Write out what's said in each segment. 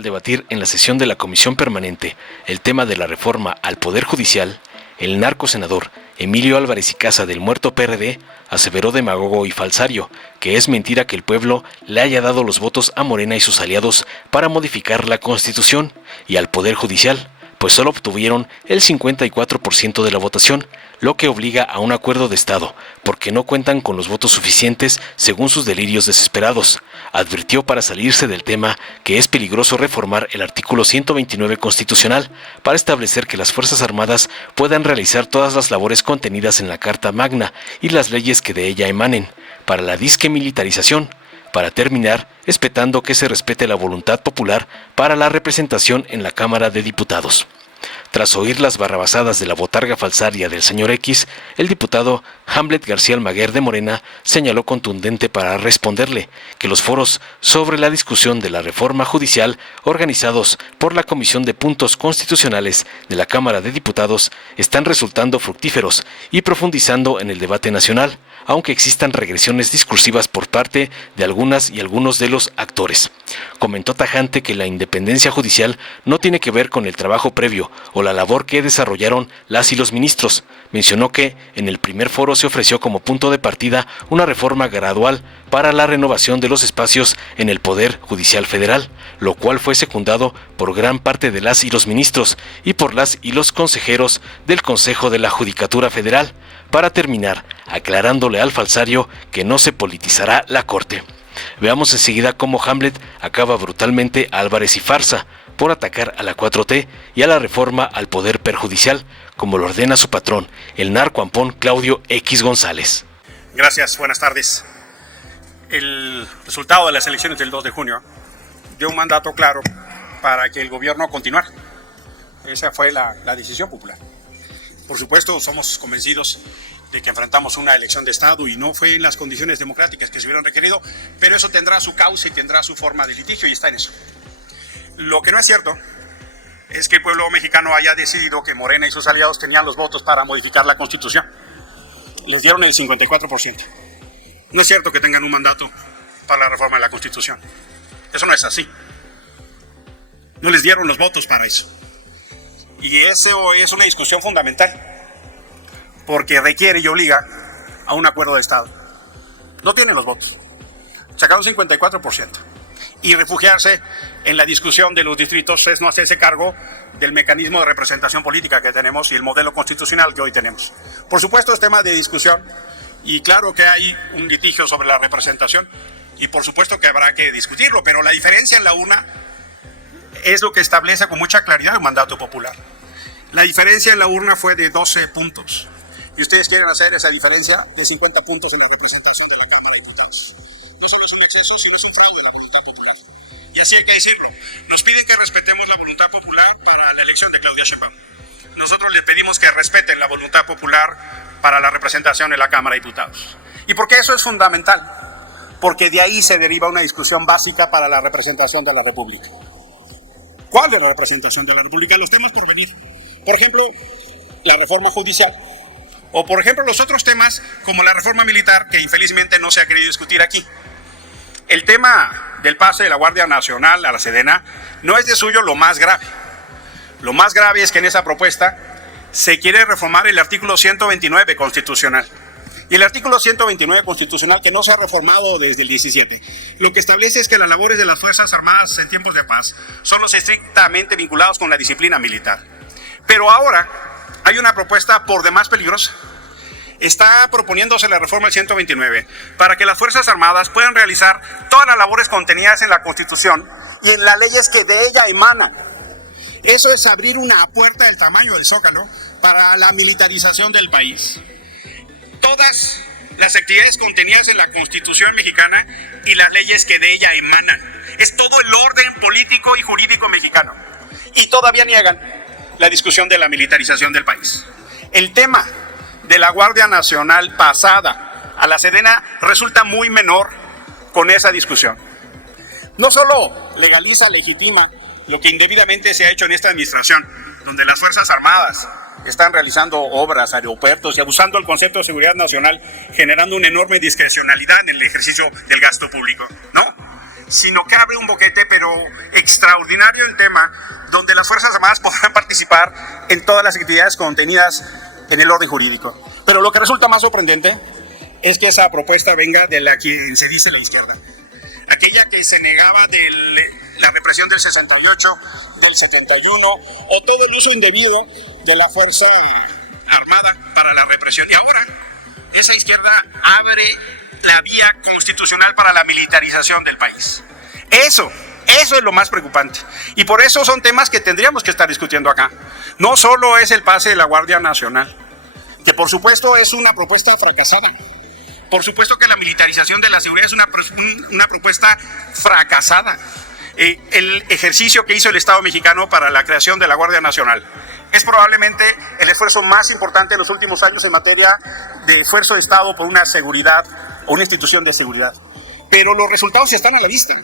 al debatir en la sesión de la Comisión Permanente el tema de la reforma al Poder Judicial, el narcosenador Emilio Álvarez y Casa del muerto PRD aseveró demagogo y falsario que es mentira que el pueblo le haya dado los votos a Morena y sus aliados para modificar la Constitución y al Poder Judicial, pues solo obtuvieron el 54% de la votación, lo que obliga a un acuerdo de Estado, porque no cuentan con los votos suficientes según sus delirios desesperados. Advirtió para salirse del tema que es peligroso reformar el artículo 129 constitucional para establecer que las Fuerzas Armadas puedan realizar todas las labores contenidas en la Carta Magna y las leyes que de ella emanen, para la disque militarización. Para terminar, espetando que se respete la voluntad popular para la representación en la Cámara de Diputados. Tras oír las barrabasadas de la botarga falsaria del señor X, el diputado Hamlet García Almaguer de Morena señaló contundente para responderle que los foros sobre la discusión de la reforma judicial organizados por la Comisión de Puntos Constitucionales de la Cámara de Diputados están resultando fructíferos y profundizando en el debate nacional, aunque existan regresiones discursivas por parte de algunas y algunos de los actores. Comentó tajante que la independencia judicial no tiene que ver con el trabajo previo o la labor que desarrollaron las y los ministros. Mencionó que en el primer foro se ofreció como punto de partida una reforma gradual para la renovación de los espacios en el Poder Judicial Federal, lo cual fue secundado por gran parte de las y los ministros y por las y los consejeros del Consejo de la Judicatura Federal, para terminar aclarándole al falsario que no se politizará la Corte. Veamos enseguida cómo Hamlet acaba brutalmente a Álvarez y farsa por atacar a la 4T y a la reforma al poder perjudicial, como lo ordena su patrón, el narcoampón Claudio X González. Gracias, buenas tardes. El resultado de las elecciones del 2 de junio dio un mandato claro para que el gobierno continuara. Esa fue la decisión popular. Por supuesto, somos convencidos de que enfrentamos una elección de Estado y no fue en las condiciones democráticas que se hubieran requerido, pero eso tendrá su causa y tendrá su forma de litigio y está en eso. Lo que no es cierto es que el pueblo mexicano haya decidido que Morena y sus aliados tenían los votos para modificar la Constitución. Les dieron el 54%. No es cierto que tengan un mandato para la reforma de la Constitución. Eso no es así. No les dieron los votos para eso. Y eso es una discusión fundamental, porque requiere y obliga a un acuerdo de Estado. No tienen los votos. Sacaron 54%. Y refugiarse en la discusión de los distritos es no hacerse cargo del mecanismo de representación política que tenemos y el modelo constitucional que hoy tenemos. Por supuesto, es tema de discusión y claro que hay un litigio sobre la representación y por supuesto que habrá que discutirlo, pero la diferencia en la urna es lo que establece con mucha claridad el mandato popular. La diferencia en la urna fue de 12 puntos. Y ustedes quieren hacer esa diferencia de 50 puntos en la representación de la Cámara de Diputados. Eso no es un exceso, sino es un fraude de la voluntad popular. Y así hay que decirlo. Nos piden que respetemos la voluntad popular para la elección de Claudia Sheinbaum. Nosotros le pedimos que respeten la voluntad popular para la representación en la Cámara de Diputados. ¿Y por qué eso es fundamental? Porque de ahí se deriva una discusión básica para la representación de la República. ¿Cuál es la representación de la República? Los temas por venir. Por ejemplo, la reforma judicial. O por ejemplo, los otros temas como la reforma militar, que infelizmente no se ha querido discutir aquí. El tema del pase de la Guardia Nacional a la Sedena no es de suyo lo más grave. Lo más grave es que en esa propuesta se quiere reformar el artículo 129 constitucional. Y el artículo 129 constitucional, que no se ha reformado desde el 17, lo que establece es que las labores de las Fuerzas Armadas en tiempos de paz son los estrictamente vinculados con la disciplina militar. Pero ahora hay una propuesta por demás peligrosa. Está proponiéndose la reforma del 129 para que las Fuerzas Armadas puedan realizar todas las labores contenidas en la Constitución y en las leyes que de ella emanan. Eso es abrir una puerta del tamaño del Zócalo para la militarización del país. Todas las actividades contenidas en la Constitución mexicana y las leyes que de ella emanan. Es todo el orden político y jurídico mexicano. Y todavía niegan la discusión de la militarización del país. El tema de la Guardia Nacional pasada a la Sedena resulta muy menor con esa discusión. No solo legaliza, legitima lo que indebidamente se ha hecho en esta administración, donde las Fuerzas Armadas están realizando obras, aeropuertos y abusando del concepto de seguridad nacional, generando una enorme discrecionalidad en el ejercicio del gasto público. No, sino que abre un boquete, pero extraordinario en tema, donde las Fuerzas Armadas podrán participar en todas las actividades contenidas en el orden jurídico. Pero lo que resulta más sorprendente es que esa propuesta venga de la que se dice la izquierda, aquella que se negaba de la represión del 68, del 71, o todo el uso indebido de la fuerza armada para la represión. Y ahora esa izquierda abre la vía constitucional para la militarización del país. Eso es lo más preocupante. Y por eso son temas que tendríamos que estar discutiendo acá. No solo es el pase de la Guardia Nacional, que por supuesto es una propuesta fracasada. Por supuesto que la militarización de la seguridad es una propuesta fracasada. El ejercicio que hizo el Estado mexicano para la creación de la Guardia Nacional es probablemente el esfuerzo más importante en los últimos años en materia de esfuerzo de Estado por una seguridad o una institución de seguridad. Pero los resultados están a la vista.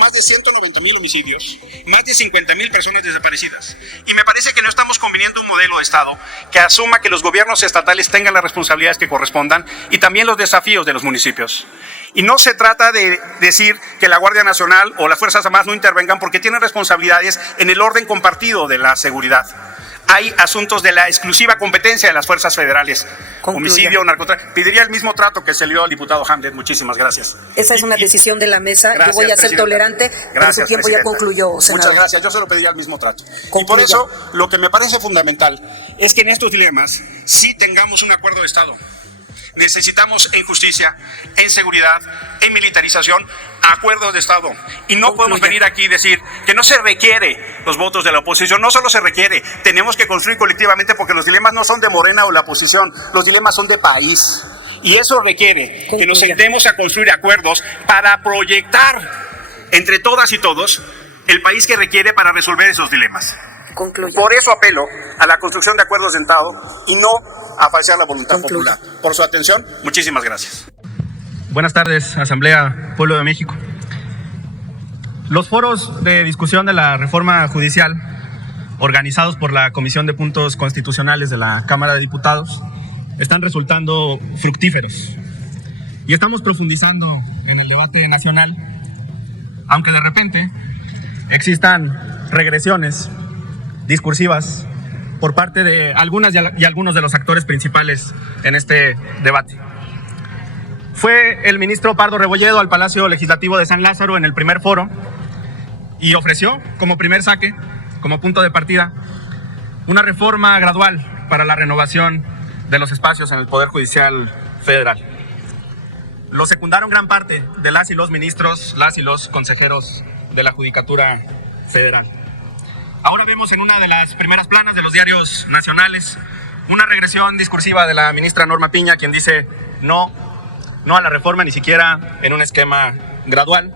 Más de 190,000 homicidios, más de 50,000 personas desaparecidas. Y me parece que no estamos conveniendo un modelo de Estado que asuma que los gobiernos estatales tengan las responsabilidades que correspondan y también los desafíos de los municipios. Y no se trata de decir que la Guardia Nacional o las Fuerzas Armadas no intervengan porque tienen responsabilidades en el orden compartido de la seguridad. Hay asuntos de la exclusiva competencia de las fuerzas federales. Concluya. Homicidio, narcotráfico. Pediría el mismo trato que se le dio al diputado Hamlet. Muchísimas gracias. Esa es una decisión de la mesa. Gracias, yo voy a ser presidenta. tolerante, pero su tiempo ya concluyó, senador. Muchas gracias. Yo se lo pediría el mismo trato. Concluya. Y por eso, lo que me parece fundamental es que en estos dilemas sí tengamos un acuerdo de Estado. Necesitamos en justicia, en seguridad, en militarización, acuerdos de Estado. Y no podemos venir aquí y decir que no se requiere los votos de la oposición. No solo se requiere, tenemos que construir colectivamente porque los dilemas no son de Morena o la oposición, los dilemas son de país. Y eso requiere que nos sentemos a construir acuerdos para proyectar entre todas y todos el país que requiere para resolver esos dilemas. Concluya. Por eso apelo a la construcción de acuerdos de Estado y no a falsear la voluntad popular. Por su atención, muchísimas gracias. Buenas tardes, Asamblea Pueblo de México. Los foros de discusión de la reforma judicial, organizados por la Comisión de Puntos Constitucionales de la Cámara de Diputados, están resultando fructíferos. Y estamos profundizando en el debate nacional, aunque de repente existan regresiones discursivas por parte de algunas y algunos de los actores principales en este debate. Fue el ministro Pardo Rebolledo al Palacio Legislativo de San Lázaro en el primer foro y ofreció como primer saque, como punto de partida, una reforma gradual para la renovación de los espacios en el Poder Judicial Federal. Lo secundaron gran parte de las y los ministros, las y los consejeros de la Judicatura Federal. Ahora vemos en una de las primeras planas de los diarios nacionales una regresión discursiva de la ministra Norma Piña, quien dice no a la reforma, ni siquiera en un esquema gradual.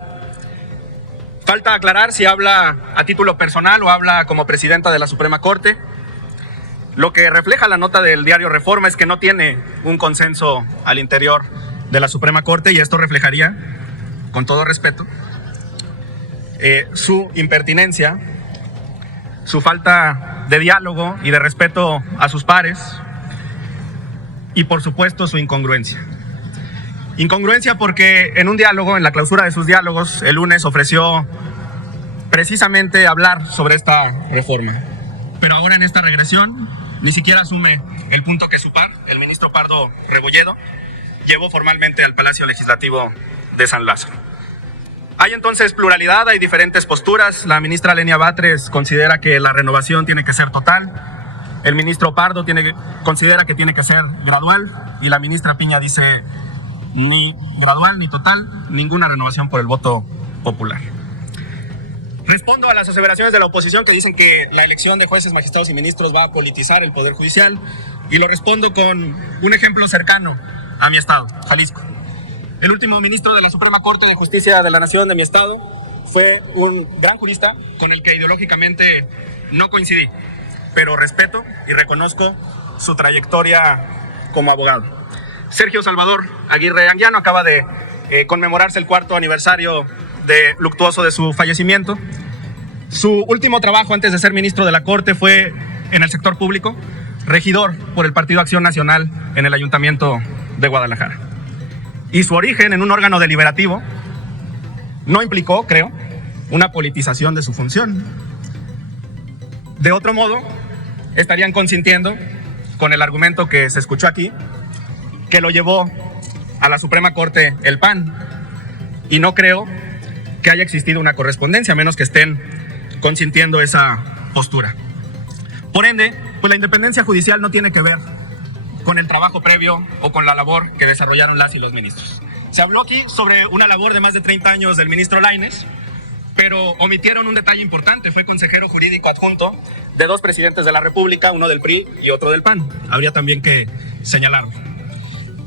Falta aclarar si habla a título personal o habla como presidenta de la Suprema Corte. Lo que refleja la nota del diario Reforma es que no tiene un consenso al interior de la Suprema Corte, y esto reflejaría, con todo respeto, su impertinencia, su falta de diálogo y de respeto a sus pares, y por supuesto su incongruencia. Incongruencia porque en un diálogo, en la clausura de sus diálogos, el lunes ofreció precisamente hablar sobre esta reforma. Pero ahora en esta regresión ni siquiera asume el punto que su par, el ministro Pardo Rebolledo, llevó formalmente al Palacio Legislativo de San Lázaro. Hay entonces pluralidad, hay diferentes posturas. La ministra Lenia Batres considera que la renovación tiene que ser total. El ministro Pardo considera que tiene que ser gradual. Y la ministra Piña dice ni gradual ni total, ninguna renovación por el voto popular. Respondo a las aseveraciones de la oposición que dicen que la elección de jueces, magistrados y ministros va a politizar el Poder Judicial, y lo respondo con un ejemplo cercano a mi estado, Jalisco. El último ministro de la Suprema Corte de Justicia de la Nación de mi estado fue un gran jurista con el que ideológicamente no coincidí, pero respeto y reconozco su trayectoria como abogado. Sergio Salvador Aguirre Anguiano acaba de conmemorarse el 4º aniversario luctuoso de su fallecimiento. Su último trabajo antes de ser ministro de la Corte fue en el sector público, regidor por el Partido Acción Nacional en el Ayuntamiento de Guadalajara. Y su origen en un órgano deliberativo no implicó, creo, una politización de su función. De otro modo, estarían consintiendo con el argumento que se escuchó aquí, que lo llevó a la Suprema Corte el PAN, y no creo que haya existido una correspondencia, a menos que estén consintiendo esa postura. Por ende, pues la independencia judicial no tiene que ver con el trabajo previo o con la labor que desarrollaron las y los ministros. Se habló aquí sobre una labor de más de 30 años del ministro Lainez, pero omitieron un detalle importante: fue consejero jurídico adjunto de 2 presidentes de la República, uno del PRI y otro del PAN. Habría también que señalarlo.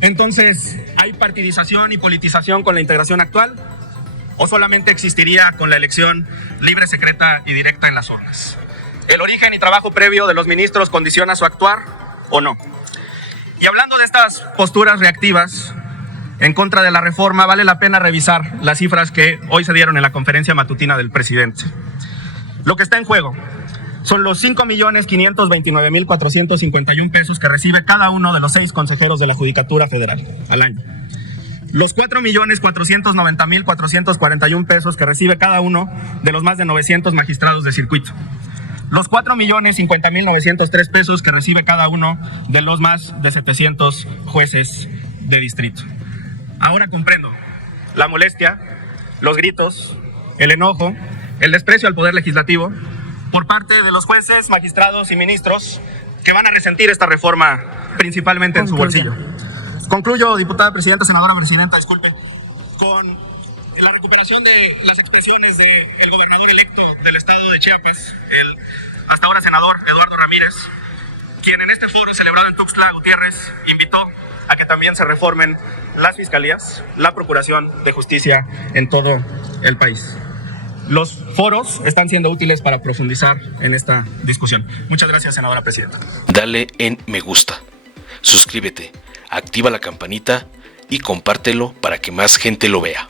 Entonces, ¿hay partidización y politización con la integración actual? ¿O solamente existiría con la elección libre, secreta y directa en las urnas? ¿El origen y trabajo previo de los ministros condiciona su actuar o no? Y hablando de estas posturas reactivas en contra de la reforma, vale la pena revisar las cifras que hoy se dieron en la conferencia matutina del presidente. Lo que está en juego son los 5.529.451 pesos que recibe cada uno de los 6 consejeros de la Judicatura Federal al año. Los 4.490.441 pesos que recibe cada uno de los más de 900 magistrados de circuito. Los 4.050.903 pesos que recibe cada uno de los más de 700 jueces de distrito. Ahora comprendo la molestia, los gritos, el enojo, el desprecio al poder legislativo por parte de los jueces, magistrados y ministros que van a resentir esta reforma principalmente en su bolsillo. Concluyo, diputada presidenta, senadora presidenta, disculpe, con la recuperación de las expresiones del gobernador electo del estado de Chiapas, el hasta ahora senador Eduardo Ramírez, quien en este foro celebrado en Tuxtla Gutiérrez invitó a que también se reformen las fiscalías, la procuración de justicia en todo el país. Los foros están siendo útiles para profundizar en esta discusión. Muchas gracias, senadora presidenta. Dale en me gusta, suscríbete, activa la campanita y compártelo para que más gente lo vea.